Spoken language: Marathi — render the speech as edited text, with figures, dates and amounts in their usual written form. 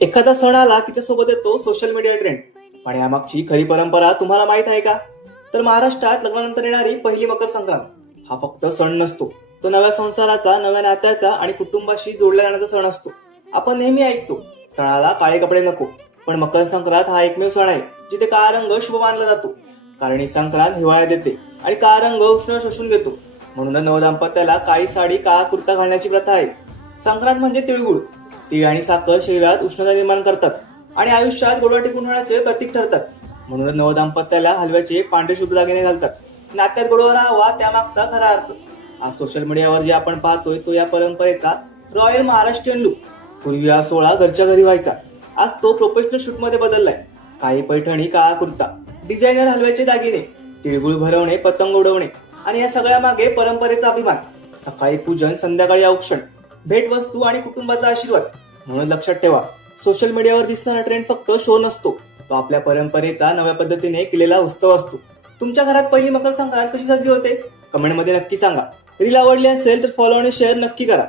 एखादा सण आला की त्यासोबत येतो सोशल मीडिया ट्रेंड. पण यामागची खरी परंपरा तुम्हाला माहित आहे का? तर महाराष्ट्रात लग्नानंतर येणारी पहिली मकर संक्रांत हा फक्त सण नसतो. तो नव्या संसाराचा, नव्या नात्याचा आणि कुटुंबाशी जोडल्या जाण्याचा सण असतो. आपण नेहमी ऐकतो, सणाला काळे कपडे नको. पण मकर संक्रांत हा एकमेव सण आहे जिथे काळा रंग शुभ मानला जातो. कारण ही संक्रांत हिवाळ्यात येते आणि काळा रंग उष्ण शोषून घेतो. म्हणून नवदाम्पत्याला काळी साडी, काळा कुर्ता घालण्याची प्रथा आहे. संक्रांत म्हणजे तिळगुळ. तीळ आणि साखर शरीरात उष्णता निर्माण करतात आणि आयुष्यात गोडवा टिकून होण्याचे प्रतीक ठरतात. म्हणून नवदाम्पत्याला हलव्याचे पांढरे शुभ्र दागिने घालतात. नात्यात गोडवा राहावा त्यामागचा खरा अर्थ. आज सोशल मीडियावर जे आपण पाहतोय तो या परंपरेचा रॉयल महाराष्ट्रीयन लुक. पूर्वी हा सोहळा घरच्या घरी व्हायचा. आज तो प्रोफेशनल शूट मध्ये बदललाय. काही पैठणी, काळा कुर्ता, डिझायनर हलव्याचे दागिने, तिळगुळ भरवणे, पतंग उडवणे आणि या सगळ्या मागे परंपरेचा अभिमान. सकाळी पूजन, संध्याकाळी औक्षण, भेटवस्तू आणि कुटुंबाचा आशीर्वाद. म्हणून लक्षात ठेवा, सोशल मीडियावर दिसणारा ट्रेंड फक्त शो नसतो. तो आपल्या परंपरेचा नव्या पद्धतीने केलेला उत्सव असतो. तुमच्या घरात पहिली मकर संक्रांत कशी साजरी होते? कमेंटमध्ये नक्की सांगा. रील आवडली असेल तर फॉलो आणि शेअर नक्की करा.